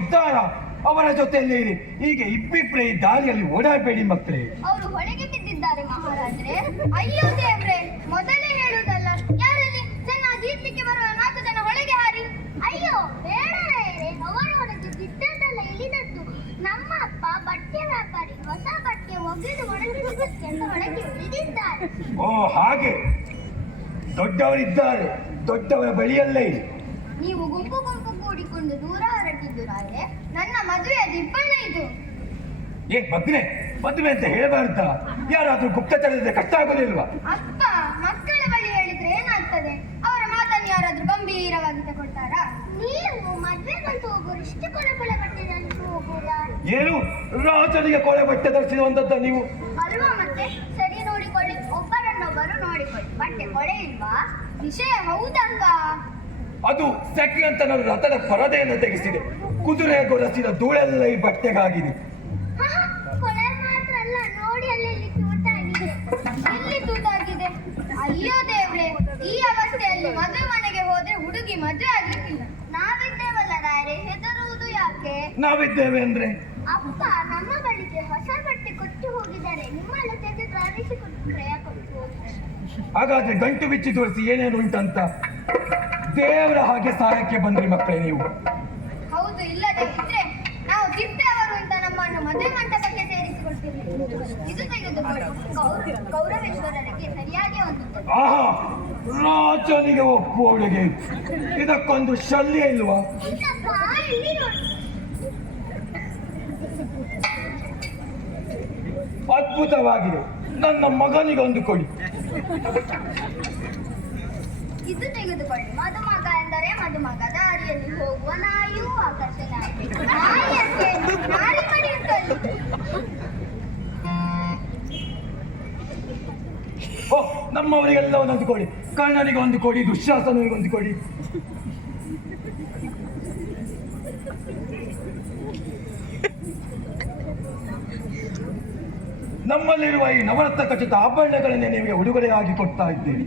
ಇದ್ದಾರ? ಅವರ ಜೊತೆಯಲ್ಲಿ ಇರಿ. ಹೀಗೆ ಇಬ್ಬಿಬ್ರೆ ಈ ದಾರಿಯಲ್ಲಿ ಓಡಾಡಬೇಡಿ ಮಕ್ಕಳೇ. ಅವರು ಹೊಳೆಗೆ ಬಿದ್ದಿದ್ದಾರೆ ಮಹಾರಾಜ್ರೆ. ಅಯ್ಯೋ ದೇವ್ರೆ ಮೊದಲೇ ಹೇಳುದಲ್ಲ ಯಾರಲ್ಲಿ? ಚೆನ್ನಾಗಿ ಈಡ್ಲಿಕ್ಕೆ ಬರುವ ನಾಲ್ಕು ಜನ ಹೊಳೆಗೆ ಹಾರಿ. ಅಯ್ಯೋ ಬೇಡ ರಾಯರೇ ಅವರು ಹೊರಗೆ ಬಿದ್ದದ್ದಲ್ಲ ಇಳಿದದ್ದು. ನಮ್ಮ ಅಪ್ಪ ಬಟ್ಟೆ ವ್ಯಾಪಾರಿ ಹೊಸ ಬಟ್ಟೆ ಒಗೆದು ಒಣಗಿಸುವುದಕ್ಕೆ ಹೊಳೆಗೆ ಇಳಿದಿದ್ದಾರೆ ಓ ಹಾಗೆ. ದೊಡ್ಡವರಿದ್ದಾರೆ. ದೊಡ್ಡವರ ಬಳಿಯಲ್ಲೇ ಇರಿ. ನೀವು ಗುಂಪು ಗುಂಪು ಕೂಡಿಕೊಂಡು ದೂರ ಹೊರಟಿದ್ದು ರಾಯರೇ ನನ್ನ ಮದುವೆ ದಿಬ್ಬಣ್ಣ ಇದು ಏ ಮದ್ವೆ ಮದುವೆ ಅಂತ ಹೇಳಬಾರ್ದ. ಯಾರಾದ್ರೂ ಗುಪ್ತಚರದಿಂದ ಕಷ್ಟ ಆಗೋದಿಲ್ವಾ? ಅಪ್ಪ ಮಕ್ಕಳ ಬಳಿ ಹೇಳಿದ್ರೆ ಏನಾಗ್ತದೆ? ಅವರ ಮಾತನ್ನು ಯಾರಾದ್ರೂ ಗಂಭೀರವಾಗಿ ತಗೊಳ್ತಾರಾ? ನೀವು ಮದ್ವೆಗಂತೂ ಹೋಗೋರು ಇಷ್ಟು ಕೊಲೆ ಬಟ್ಟೆದಂತೂ ಹೋಗೋರಾ ಏನು? ರಾಜನಿಗೆ ಕೊಳೆ ಬಟ್ಟೆ ಧರಿಸಿರುವಂತದ್ದ ನೀವು? ಅಲ್ವಾ ಮತ್ತೆ? ಸರಿ ನೋಡಿಕೊಳ್ಳಿ ಒಬ್ಬರನ್ನೊಬ್ಬರು ನೋಡಿಕೊಳ್ಳಿ. ಬಟ್ಟೆ ಕೊಳೆ ಇಲ್ವಾ? ವಿಷಯ ಹೌದಂಗ ಅದು ಸೆಕೆ ಅಂತ ನಾನು ರಥದ ಪರದೆಯನ್ನು ತೆಗೆಸಿದೆ. ಕುದುರೆ ಗೊರಸಿದ ಧೂಳೆಲ್ಲ ಈ ಬಟ್ಟೆಗಾಗಿದೆ. ಅಯ್ಯೋ ದೇವ್ರೆ ಈ ಅವಸ್ಥೆಯಲ್ಲಿ ಮದುವೆ ಮನೆಗೆ ಹೋದ್ರೆ ಹುಡುಗಿ ಮದುವೆ ಆಗ್ಲಿಕ್ಕಿಲ್ಲ. ನಾವಿದ್ದೇವಲ್ಲ ರಾಯರೇ ಹೆದರುವುದು ಯಾಕೆ? ನಾವಿದ್ದೇವೆ ಅಂದ್ರೆ? ಅಪ್ಪ ನಮ್ಮ ಬಳಿಗೆ ಹೊಸ ಬಟ್ಟೆ ಕೊಟ್ಟು ಹೋಗಿದ್ದಾರೆ. ನಿಮ್ಮಲ್ಲ ತೆಗೆದು ಆರಿಸಿಕೊಟ್ಟು ಕ್ರಯ ಕೊಟ್ಟು ಹಾಗಾದ್ರೆ ಗಂಟು ಬಿಚ್ಚಿ ತೋರಿಸಿ ಏನೇನು ಉಂಟಂತ? ದೇವರ ಹಾಗೆ ಸಹಾಯಕ್ಕೆ ಬಂದ್ರಿ ಮಕ್ಕಳೇ ನೀವು. ಹೌದು ಇಲ್ಲದೆ ಇದ್ರೆ ನಾವು ತಿಪ್ಪೆಯವರು ಅಂತ ನಮ್ಮನ್ನು ಮದುವೆ ಮಂಟಪಕ್ಕೆ ಸೇರಿಸಿಕೊಳ್ತೀವಿ. ಇದು ತೆಗೆದುಕೊಳ್ಳಿ. ಗೌರ- ಗೌರವೇಶ್ವರರಿಗೆ ಸರಿಯಾಗಿ ಒಂದು ಆಹಾ ರಾಜನಿಗೆ ಒಪ್ಪುವವಳಿಗೆ ಇದಕ್ಕೊಂದು ಶಲ್ಯ ಇಲ್ವಾ? ಇಲ್ಲಪ್ಪ, ಇಲ್ಲಿ ನೋಡಿ. ಅದ್ಭುತವಾಗಿದೆ. ನನ್ನ ಮಗನಿಗೊಂದು ಕೊಡಿ. ಇದು ತೆಗೆದುಕೊಳ್ಳಿ. ಮದುಮಗ ಎಂದರೆ ಮದುಮಗ. ದಾರಿಯಲ್ಲಿ ಹೋಗುವ ನಾಯಿಯೂ ಆಕರ್ಷಣೆ ಆಗಬೇಕು ಓ ನಮ್ಮವರಿಗೆಲ್ಲ ಒಂದೊಂದು ಕೊಡಿ ಕರ್ಣನಿಗೆ ಒಂದು ಕೊಡಿ ದುಶ್ಯಾಸನಿಗೆ ಒಂದು ಕೊಡಿ ನಮ್ಮಲ್ಲಿರುವ ಈ ನವರತ್ನ ಖಚಿತ ಆಭರಣಗಳನ್ನೇ ನಿಮಗೆ ಉಡುಗೊರೆಯಾಗಿ ಕೊಡ್ತಾ ಇದ್ದೇನೆ.